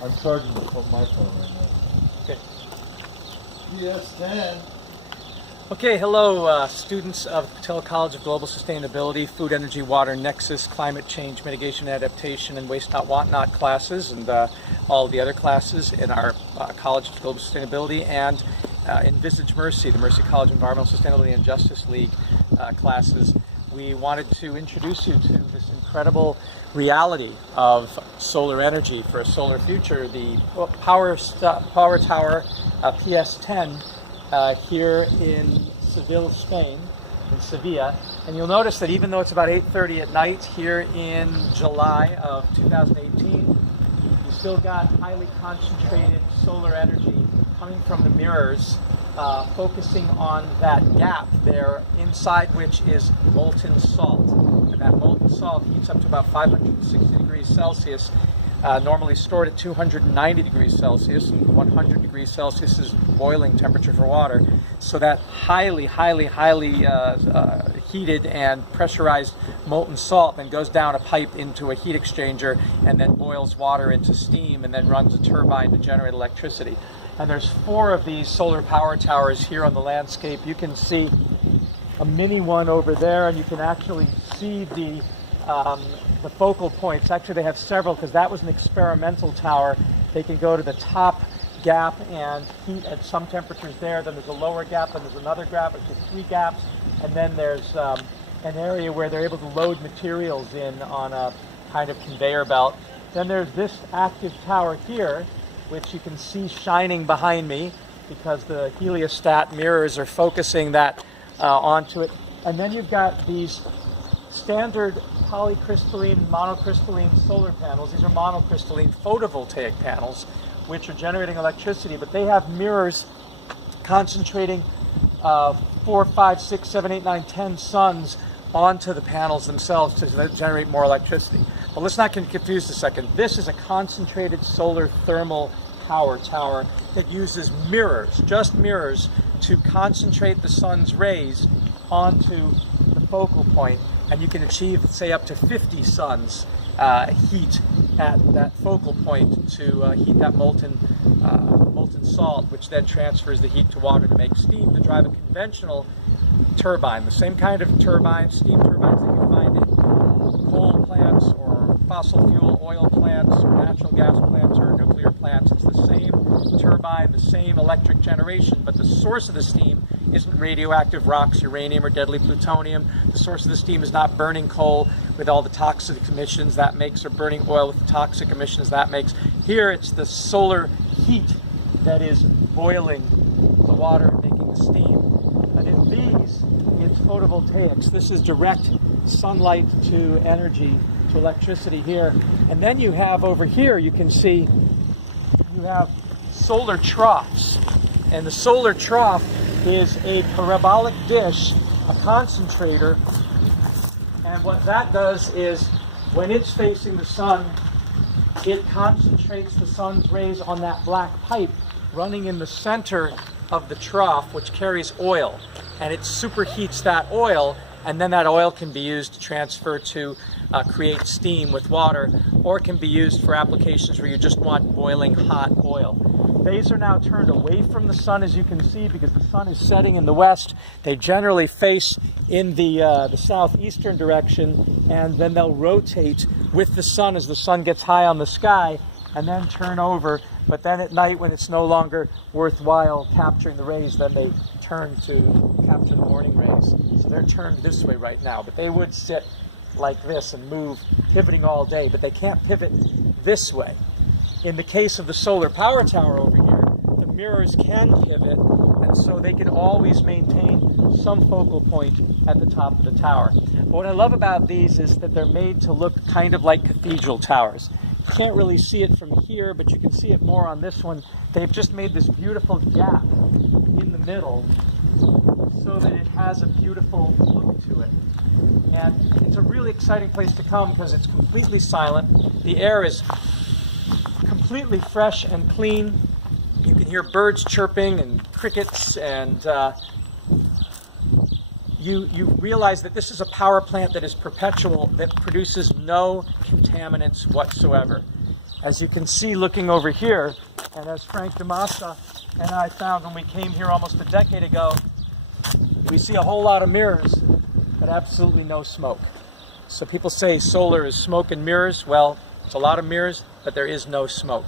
I'm charging my phone right now. Okay. PS10. Okay, hello students of Patel College of Global Sustainability, Food, Energy, Water, Nexus, Climate Change, Mitigation, Adaptation, and Waste Not, Want Not classes, and all the other classes in our College of Global Sustainability, and Envisage Mercy, the Mercy College Environmental Sustainability and Justice League classes. We wanted to introduce you to this incredible reality of solar energy for a solar future, the Power Tower PS10 here in Seville, Spain, in Seville. And you'll notice that even though it's about 8:30 at night here in July of 2018, you still got highly concentrated solar energy coming from the mirrors, focusing on that gap there, inside which is molten salt. And that molten salt heats up to about 560 degrees Celsius, normally stored at 290 degrees Celsius, and 100 degrees Celsius is boiling temperature for water. So that highly heated and pressurized molten salt then goes down a pipe into a heat exchanger and then boils water into steam and then runs a turbine to generate electricity. And there's 4 of these solar power towers here on the landscape. You can see a mini one over there, and you can actually see the focal points. Actually, they have several because that was an experimental tower. They can go to the top gap and heat at some temperatures there. Then there's a lower gap, and there's another gap, which is 3 gaps. And then there's an area where they're able to load materials in on a kind of conveyor belt. Then there's this active tower here, which you can see shining behind me because the heliostat mirrors are focusing that onto it. And then you've got these standard polycrystalline, monocrystalline solar panels. These are monocrystalline photovoltaic panels, which are generating electricity, but they have mirrors concentrating 4, 5, 6, 7, 8, 9, 10 suns onto the panels themselves to generate more electricity. Well, let's not get confused a second. This is a concentrated solar thermal power tower that uses mirrors, just mirrors, to concentrate the sun's rays onto the focal point, and you can achieve, say, up to 50 suns heat at that focal point to heat that molten salt, which then transfers the heat to water to make steam to drive a conventional turbine, the same kind of turbine, steam turbines that you find in coal plants or fossil fuel oil plants or natural gas plants or nuclear plants. It's the same turbine, the same electric generation, but the source of the steam isn't radioactive rocks, uranium, or deadly plutonium. The source of the steam is not burning coal with all the toxic emissions that makes, or burning oil with the toxic emissions that makes. Here it's the solar heat that is boiling the water and making the steam. And in these, it's photovoltaics. This is direct sunlight to energy, to electricity here. And then you have over here, you can see, you have solar troughs. And the solar trough is a parabolic dish, a concentrator. And what that does is, when it's facing the sun, it concentrates the sun's rays on that black pipe running in the center of the trough, which carries oil. And it superheats that oil, and then that oil can be used to transfer to create steam with water, or it can be used for applications where you just want boiling hot oil. These are now turned away from the sun, as you can see, because the sun is setting in the west. They generally face in the southeastern direction, and then they'll rotate with the sun as the sun gets high on the sky, and then turn over. But then at night, when it's no longer worthwhile capturing the rays, then they turn to capture the morning rays. So they're turned this way right now, but they would sit like this and move, pivoting all day, but they can't pivot this way. In the case of the solar power tower over here, the mirrors can pivot, and so they can always maintain some focal point at the top of the tower. But what I love about these is that they're made to look kind of like cathedral towers. You can't really see it from here, but you can see it more on this one. They've just made this beautiful gap in the middle so that it has a beautiful look to it. And it's a really exciting place to come because it's completely silent. The air is completely fresh and clean. You can hear birds chirping and crickets, and you realize that this is a power plant that is perpetual, that produces no contaminants whatsoever. as you can see looking over here, and as Frank DeMassa and I found when we came here almost a decade ago, we see a whole lot of mirrors, but absolutely no smoke. So people say solar is smoke and mirrors. Well, it's a lot of mirrors, but there is no smoke.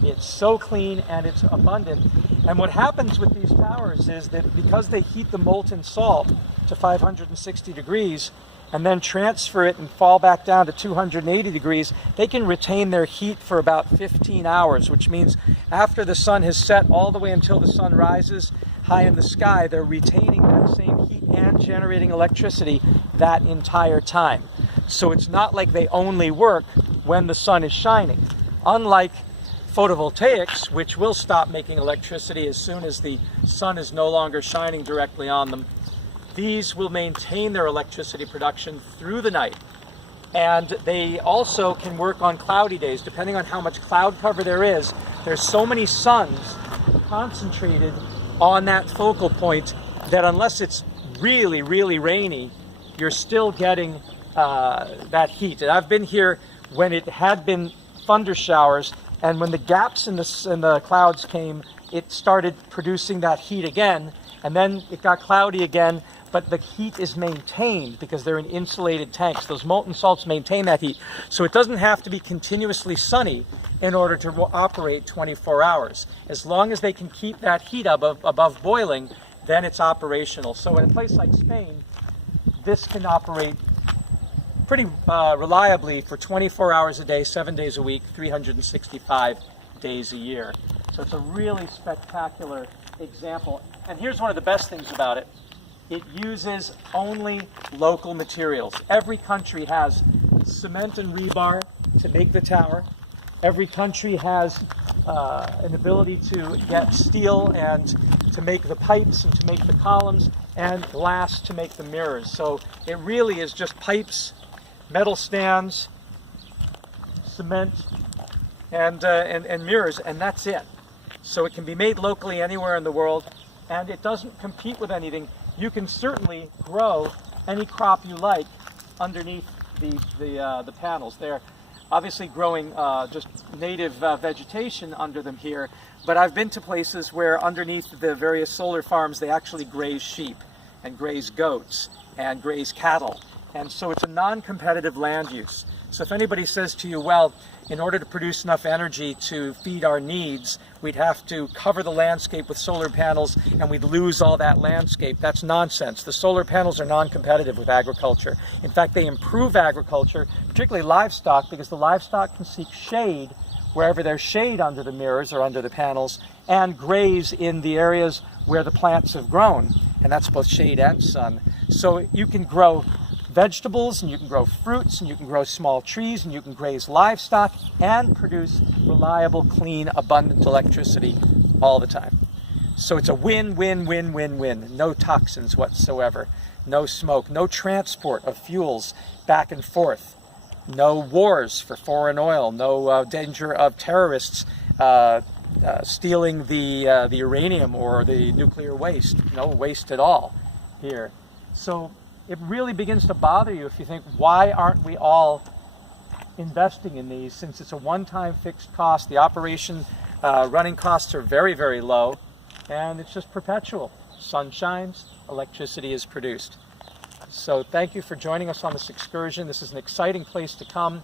It's so clean and it's abundant. And what happens with these towers is that because they heat the molten salt to 560 degrees and then transfer it and fall back down to 280 degrees, they can retain their heat for about 15 hours, which means after the sun has set all the way until the sun rises high in the sky, they're retaining that same heat and generating electricity that entire time. So it's not like they only work when the sun is shining. Unlike photovoltaics, which will stop making electricity as soon as the sun is no longer shining directly on them, these will maintain their electricity production through the night. And they also can work on cloudy days, depending on how much cloud cover there is. There's so many suns concentrated on that focal point that unless it's really, really rainy, you're still getting that heat. And I've been here when it had been thunder showers, and when the gaps in the clouds came, it started producing that heat again, and then it got cloudy again, but the heat is maintained because they're in insulated tanks. Those molten salts maintain that heat. So it doesn't have to be continuously sunny in order to operate 24 hours. As long as they can keep that heat above boiling, then it's operational. So in a place like Spain, this can operate pretty reliably for 24 hours a day, 7 days a week, 365 days a year. So it's a really spectacular example. And here's one of the best things about it. It uses only local materials. Every country has cement and rebar to make the tower. Every country has an ability to get steel and to make the pipes and to make the columns, and glass to make the mirrors. So it really is just pipes, metal stands, cement, and mirrors, and that's it. So it can be made locally anywhere in the world, and it doesn't compete with anything. You can certainly grow any crop you like underneath the panels. They're obviously growing just native vegetation under them here, but I've been to places where underneath the various solar farms they actually graze sheep and graze goats and graze cattle. And so it's a non-competitive land use. So if anybody says to you, well, in order to produce enough energy to feed our needs, we'd have to cover the landscape with solar panels and we'd lose all that landscape, that's nonsense. The solar panels are non-competitive with agriculture. In fact, they improve agriculture, particularly livestock, because the livestock can seek shade wherever there's shade under the mirrors or under the panels, and graze in the areas where the plants have grown. And that's both shade and sun. So you can grow vegetables, and you can grow fruits, and you can grow small trees, and you can graze livestock and produce reliable, clean, abundant electricity all the time. So it's a win, win, win, win, win. No toxins whatsoever, no smoke, no transport of fuels back and forth, no wars for foreign oil, no danger of terrorists stealing the uranium or the nuclear waste, no waste at all here. So it really begins to bother you if you think, why aren't we all investing in these, since it's a one-time fixed cost? The operation running costs are very, very low, and it's just perpetual. Sun shines, electricity is produced. So thank you for joining us on this excursion. This is an exciting place to come.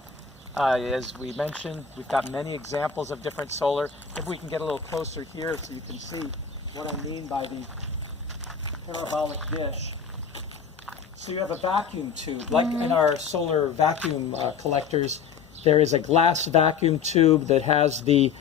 As we mentioned, we've got many examples of different solar. If we can get a little closer here so you can see what I mean by the parabolic dish. So you have a vacuum tube, like in our solar vacuum collectors. There is a glass vacuum tube that has the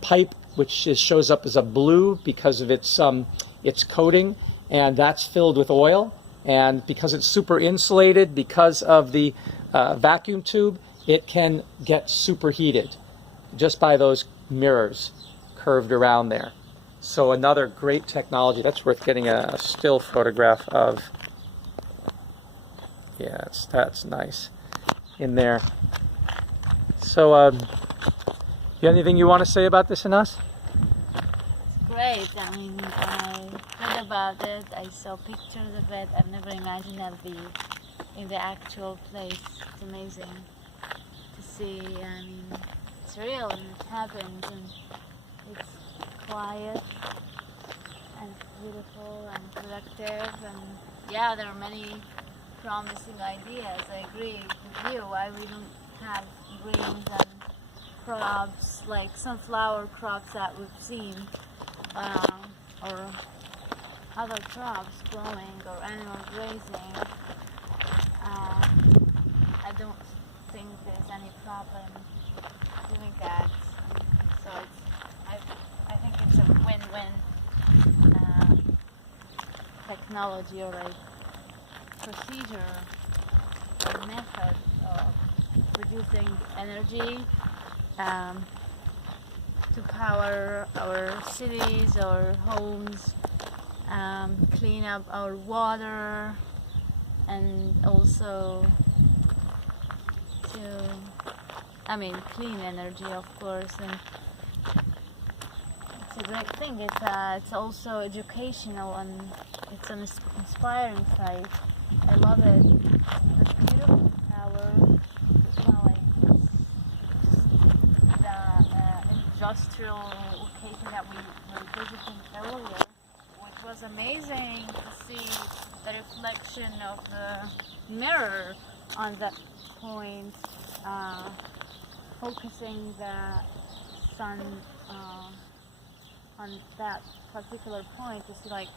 pipe, which shows up as a blue because of its coating, and that's filled with oil. And because it's super insulated, because of the vacuum tube, it can get superheated just by those mirrors curved around there. So another great technology. That's worth getting a still photograph of. Yeah, that's nice in there. So, you got anything you want to say about this and us? It's great. I mean, I read about it, I saw pictures of it. I've never imagined I'd be in the actual place. It's amazing to see. I mean, it's it's real and it happens, and it's quiet and beautiful and productive, and yeah, there are many promising ideas. I agree with you. Why we don't have greens and crops like sunflower crops that we've seen, or other crops growing or animals grazing. I don't think there's any problem doing that. So I think it's a win-win technology or a procedure or method of producing energy to power our cities, our homes, clean up our water, and also clean energy, of course. And it's a great thing. It's also educational, and it's an inspiring site. I love it. It's a beautiful tower. It's not like the industrial location that we were visiting earlier, which was amazing to see the reflection of the mirror on that point, focusing the sun on that particular point to see, like,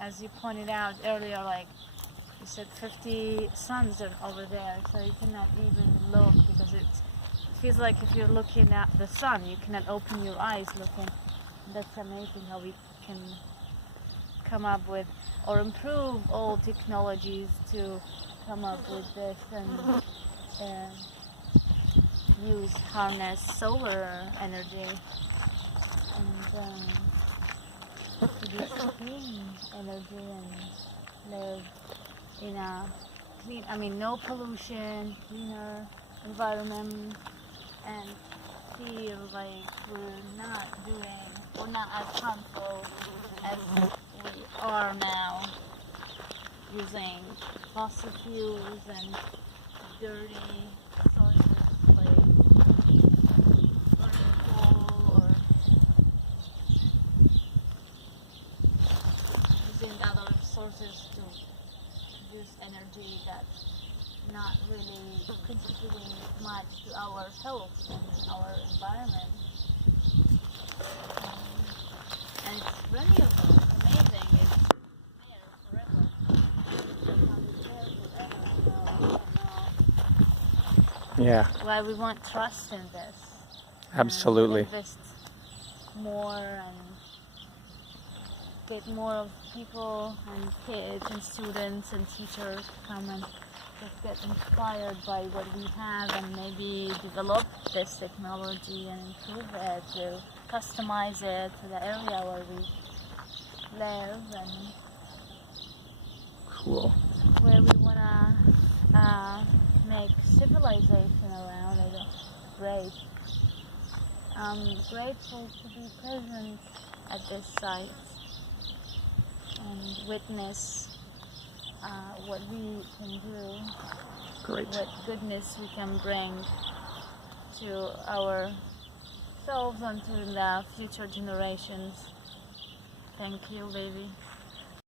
as you pointed out earlier, like you said, 50 suns are over there, so you cannot even look because it feels like if you're looking at the sun, you cannot open your eyes looking. That's amazing how we can come up with or improve all technologies to come up with this and harness solar energy and use clean energy and live in a clean, no pollution, cleaner environment, and feel like we're not as harmful as we are now, using fossil fuels and dirty sources like burning coal, or using other sources to produce energy that's not really contributing much to our health and our environment. And it's renewable. It's amazing. It's there forever. Yeah, Why we want trust in this. absolutely. And invest more and get more of people and kids and students and teachers come and just get inspired by what we have, and maybe develop this technology and improve it, or customize it to the area where we live and Cool. where we want to make civilization around it. Great. I'm grateful to be present at this site and witness what we can do, Great. what goodness we can bring to ourselves and to the future generations. Thank you, baby.